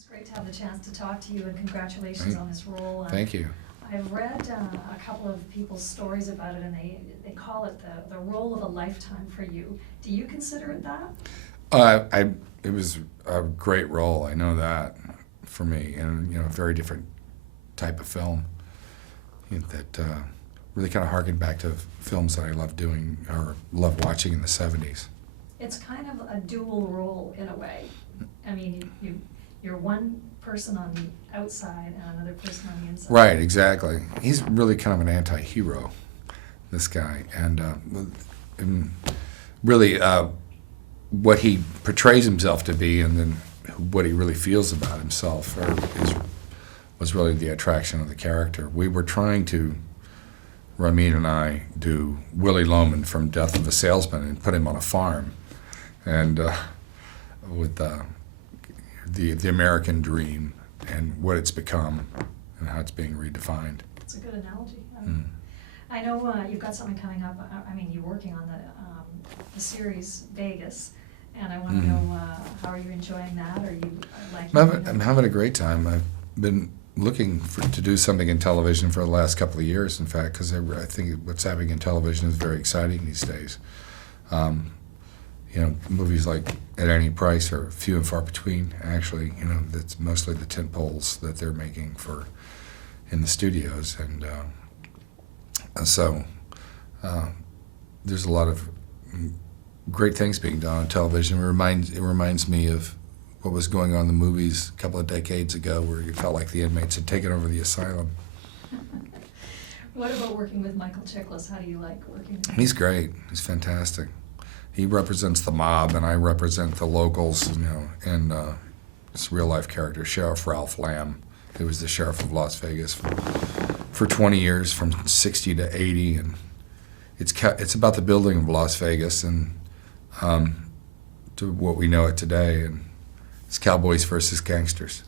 It's great to have the chance to talk to you, and congratulations on this role. Thank you. I've read a couple of people's stories about it, and they call it the role of a lifetime for you. Do you consider it that? It was a great role. I know that for me, and a very different type of film that really kind of harkened back to films that I loved doing or loved watching in the '70s. It's kind of a dual role in a way. I mean, you're one person on the outside and another person on the inside. Right, exactly. He's really kind of an anti-hero, this guy, and really what he portrays himself to be, and then what he really feels about himself was really the attraction of the character. We were trying to, Ramin and I, do Willy Loman from Death of a Salesman and put him on a farm, and with the American dream and what it's become and how it's being redefined. It's a good analogy. I know you've got something coming up. I mean, you're working on the series Vegas, and I want to know how are you enjoying that? Are you liking it? I'm having a great time. I've been looking to do something in television for the last couple of years, in fact, because I think what's happening in television is very exciting these days. Movies like At Any Price are few and far between, actually. That's mostly the tent poles that they're making in the studios. And so there's a lot of great things being done on television. It reminds me of what was going on in the movies a couple of decades ago, where you felt like the inmates had taken over the asylum. What about working with Michael Chiklis? How do you like working with him? He's great. He's fantastic. He represents the mob, and I represent the locals, and this real-life character, Sheriff Ralph Lamb, who was the sheriff of Las Vegas for 20 years, from 60 to 80, and it's about the building of Las Vegas and to what we know it today, and it's cowboys versus gangsters.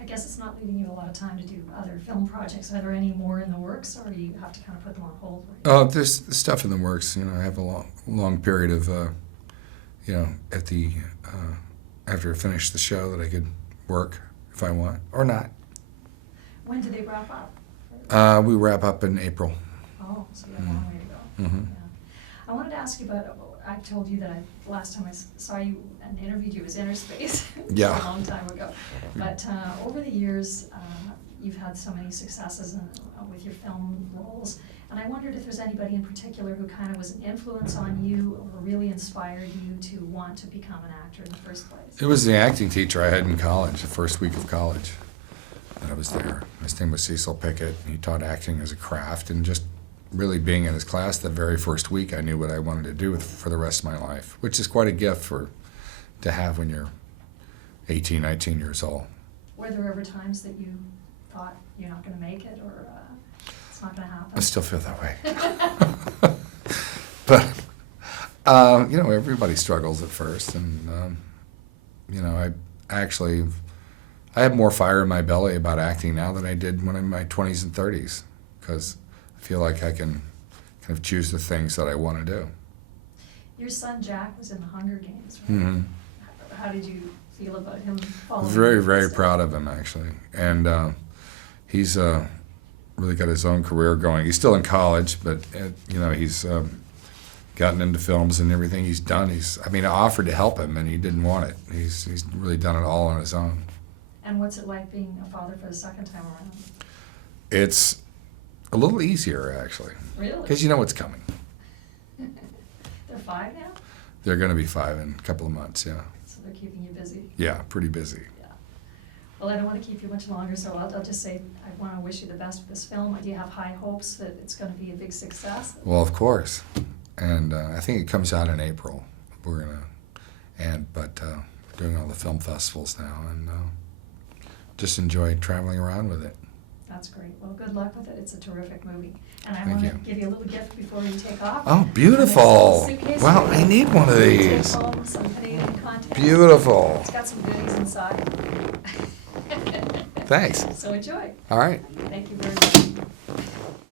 I guess it's not leaving you a lot of time to do other film projects. Are there any more in the works, or do you have to kind of put them on hold? There's stuff in the works. I have a long period of, after I finish the show, that I could work if I want, or not. When do they wrap up? We wrap up in April. Oh, so you have a long way to go. Mm-hmm. Yeah. I wanted to ask you about, I told you that last time I saw you and interviewed you was Inner Space. Yeah. A long time ago. But over the years, you've had so many successes with your film roles, and I wondered if there's anybody in particular who kind of was an influence on you or really inspired you to want to become an actor in the first place. It was the acting teacher I had in college, the first week of college that I was there. His name was Cecil Pickett. He taught acting as a craft, and just really being in his class the very first week, I knew what I wanted to do for the rest of my life, which is quite a gift to have when you're 18, 19 years old. Were there ever times that you thought you're not going to make it, or it's not going to happen? I still feel that way. But, everybody struggles at first, and, I have more fire in my belly about acting now than I did when I'm in my 20s and 30s, because I feel like I can kind of choose the things that I want to do. Your son Jack was in the Hunger Games, right? Mm-hmm. How did you feel about him following? Very, very proud of him, actually. And he's really got his own career going. He's still in college, but he's gotten into films and everything he's done. I offered to help him, and he didn't want it. He's really done it all on his own. And what's it like being a father for the second time around? It's a little easier, actually. Really? Because you know what's coming. They're 5 now? They're going to be 5 in a couple of months, yeah. So they're keeping you busy? Yeah, pretty busy. Yeah. Well, I don't want to keep you much longer, so I'll just say I want to wish you the best with this film. Do you have high hopes that it's going to be a big success? Well, of course. And I think it comes out in April. We're doing all the film festivals now, and just enjoy traveling around with it. That's great. Well, good luck with it. It's a terrific movie. And I Thank want you. to give you a little gift before you take off. Oh, beautiful. Suitcase. Wow, I need one of these. Take home some Canadian content. Beautiful. It's got some goodies inside. Thanks. So enjoy. All right. Thank you very much.